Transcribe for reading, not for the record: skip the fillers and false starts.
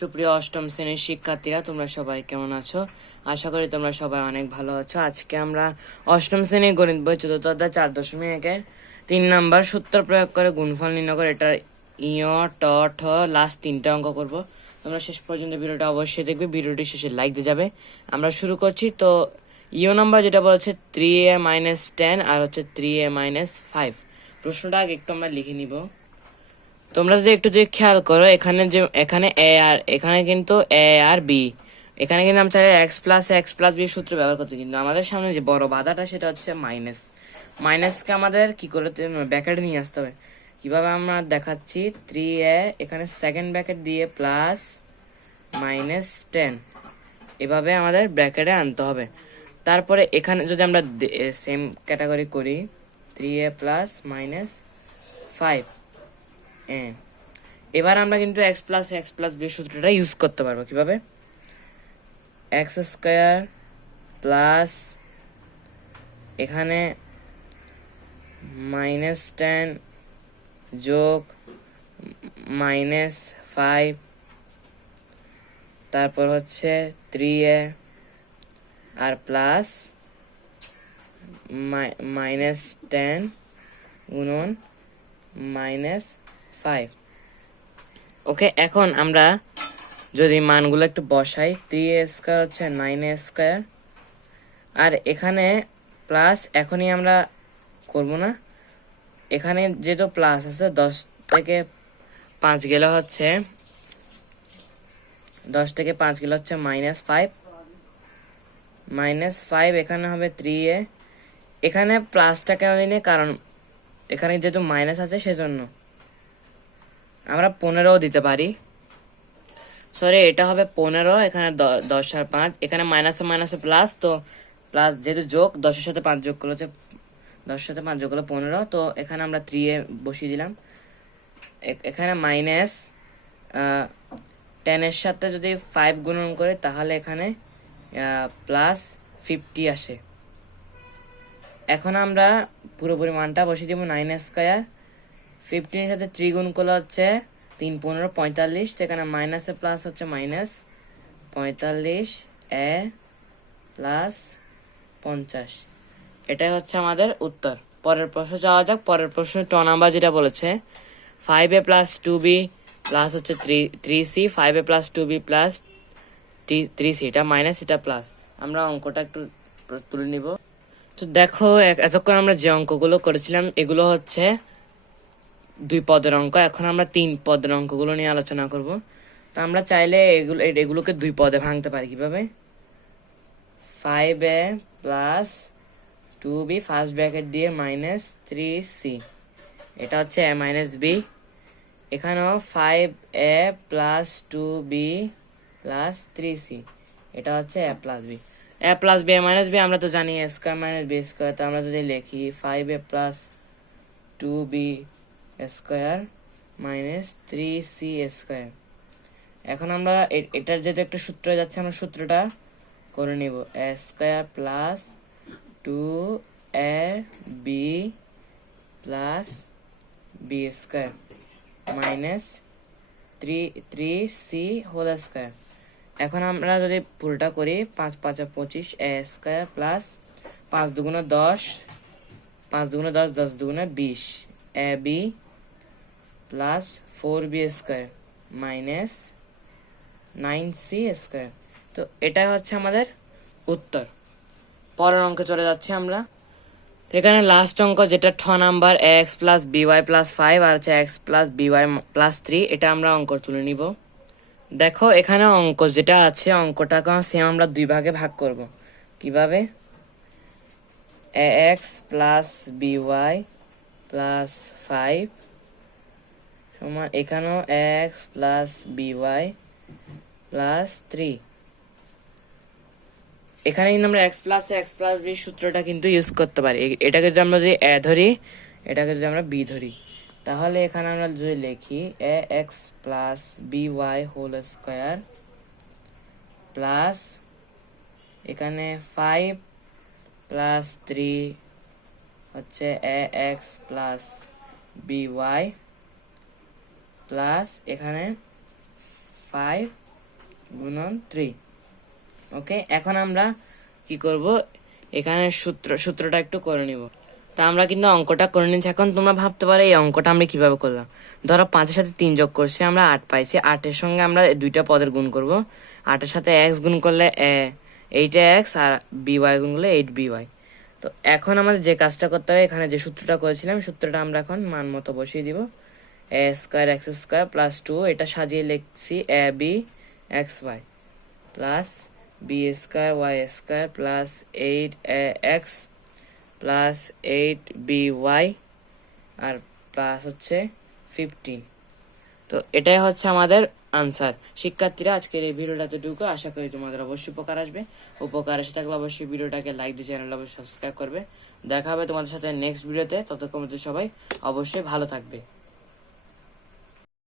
সুপ্রিয় অষ্টম শ্রেণীর শিক্ষার্থীরা, তোমরা সবাই কেমন আছো? আশা করি তোমরা সবাই অনেক ভালো আছো। আজকে আমরা অষ্টম শ্রেণীর গণিত বই ৪র্থ অধ্যায় ৪.১-এর ৩ নাম্বার সূত্র প্রয়োগ করে গুণফল নির্ণয় করে এটার ইয় ট ঠ লাস্ট ৩টা অঙ্ক করব। তোমরা শেষ পর্যন্ত ভিডিওটা অবশ্যই দেখবে, ভিডিওটি শেষে লাইক দিয়ে যাবে। আমরা শুরু করছি। তো ইয় নাম্বার যেটা বলছে 3a - 10 আর হচ্ছে 3a - 5। প্রশ্নটা আগে একটু আমরা লিখে নিব। তোমরা যদি একটু খেয়াল করো, এখানে এ আর এখানে কিন্তু এ আর বি, এখানে কিন্তু আমরা চাইলে এক্স প্লাস বি সূত্র ব্যবহার করতে, কিন্তু আমাদের সামনে যে বড় বাধাটা সেটা হচ্ছে মাইনাসকে আমাদের কি করে ব্যাকেটে নিয়ে আসতে হবে। কিভাবে আমরা দেখাচ্ছি, 3a এখানে সেকেন্ড ব্র্যাকেট দিয়ে প্লাস -10 এভাবে আমাদের ব্র্যাকেটে আনতে হবে। তারপরে এখানে যদি আমরা সেম ক্যাটাগরি করি, 3a প্লাস -5, এবার আমরা কিন্তু এক্স প্লাস বি সূত্রটা ইউজ করতে পারবো। কিভাবে? এক্স স্কোয়ার প্লাস এখানে -10 যোগ -5, তারপর হচ্ছে 3a আর প্লাস -10 গুণন -5। ওকে, এখন আমরা যদি মানগুলো একটু বসাই, 3a স্কোয়ার হচ্ছে 9a স্কোয়ার, আর এখানে প্লাস এখনই আমরা করব না, এখানে যেহেতু প্লাস আছে 10 থেকে 5 গেলে হচ্ছে -5 এখানে হবে 3a। এখানে প্লাসটা কেন দিনে, কারণ এখানে যেহেতু মাইনাস আছে সেজন্য। আমরা 15 দিতে পারি, সরি এটা হবে 15, এখানে 10 আর 5, এখানে মাইনাসে প্লাস, তো প্লাস যেহেতু যোগ 10-এর সাথে 5 যোগ করলে হচ্ছে 10-এর সাথে 5 যোগ করলে 15, তো এখানে আমরা 3a বসিয়ে দিলাম। এখানে -10-এর সাথে যদি 5 গুণন করে তাহলে এখানে +50 আসে। এখন আমরা পুরোপুরি মানটা বসিয়ে দিব, 9a স্কোয়ার 15-এর সাথে 3 গুণ করলে হচ্ছে 3 15 45, তো এখানে মাইনাসে প্লাস হচ্ছে -45a প্লাস 50। এটাই হচ্ছে আমাদের উত্তর। পরের প্রশ্ন যাওয়া যাক। পরের প্রশ্ন ট নাম্বার যেটা বলেছে 5a + 2b প্লাস হচ্ছে 3c, 5a + 2b plus 3c, এটা মাইনাস এটা প্লাস। আমরা অঙ্কটা একটু তুলে নিব। তো দেখো, এতক্ষণ আমরা যে অঙ্কগুলো করেছিলাম এগুলো হচ্ছে 2 পদের অঙ্ক। এখন আমরা 3 পদের অঙ্কগুলো নিয়ে আলোচনা করব। তো আমরা চাইলে এগুলোকে 2 পদে ভাঙতে পারি। কিভাবে? 5a + 2b ফার্স্ট ব্র্যাকেট দিয়ে -3c, এটা হচ্ছে a - b। এখানেও 5a + 2b + 3c, এটা হচ্ছে a + b। a + b a - b আমরা তো জানি a স্কোয়ার - b স্কোয়ার। তো আমরা যদি লিখি 5a + 2b square -3c square. এখন আমরা এটার যেহেতু একটা সূত্র যাচ্ছে, আমরা সূত্রটা করে নিব, a square plus 2ab plus b square -3c whole square. এখন আমরা যদি পুরোটা করি, 5 5 25, a স্কোয়ার প্লাস 5 দুগুণে 10, 5 দুগুণে 10, 10 দুগুণে 20, ab plus 4b square -9c square. তো এটাই হচ্ছে আমাদের উত্তর। পরের অঙ্কে চলে যাচ্ছি আমরা। এখানে লাস্ট অঙ্ক যেটা ঠ নাম্বার, x + by + 5 আর হচ্ছে x + by + 3, এটা আমরা অঙ্ক তুলে নিব। দেখো, এখানে অঙ্ক যেটা আছে অঙ্কটাকে সেম আমরা 2 ভাগে ভাগ করব। কিভাবে? ax + by + 5 সমান এখানেও x + by + 3। এখানে কিন্তু আমরা x + b সূত্রটা কিন্তু ইউজ করতে পারি। এটাকে যদি আমরা a ধরি, এটাকে যদি আমরা b ধরি, তাহলে এখানে আমরা যদি লিখি ax + by whole square plus এখানে 5 + 3 হচ্ছে ax + by প্লাস এখানে 5 গুণন 3। ওকে, এখন আমরা কি করব, এখানে সূত্রটা একটু করে নিব। তা আমরা কিন্তু অঙ্কটা করে নিচ্ছি। এখন তোমরা ভাবতে পারো এই অঙ্কটা আমরা কিভাবে করলাম। ধরো 5-এর সাথে 3 যোগ করছি, আমরা 8 পাইছি। 8-এর সঙ্গে আমরা দুইটা পদের গুণ করব। 8-এর সাথে x গুণ করলে 8x, আর by গুণ করলে 8by। তো এখন আমাদের যে কাজটা করতে হবে, এখানে যে সূত্রটা করেছিলাম সূত্রটা আমরা এখন মান মতো বসিয়ে দিব। a square x square plus 2, এটা সাজিয়ে লিখছি ab xy plus b square y square plus 8x plus 8by আর প্লাস হচ্ছে 15। তো এটাই হচ্ছে আমাদের আনসার। শিক্ষার্থীরা, আজকের এই ভিডিওটা এতটুকু। আশা করি তোমাদের অবশ্যই উপকার আসবে। উপকার এসে থাকলে অবশ্যই ভিডিওটাকে লাইক দিয়ে চ্যানেলটা অবশ্যই সাবস্ক্রাইব করবে। দেখা হবে তোমাদের সাথে নেক্সট ভিডিওতে। ততক্ষণ সবাই অবশ্যই ভালো থাকবে।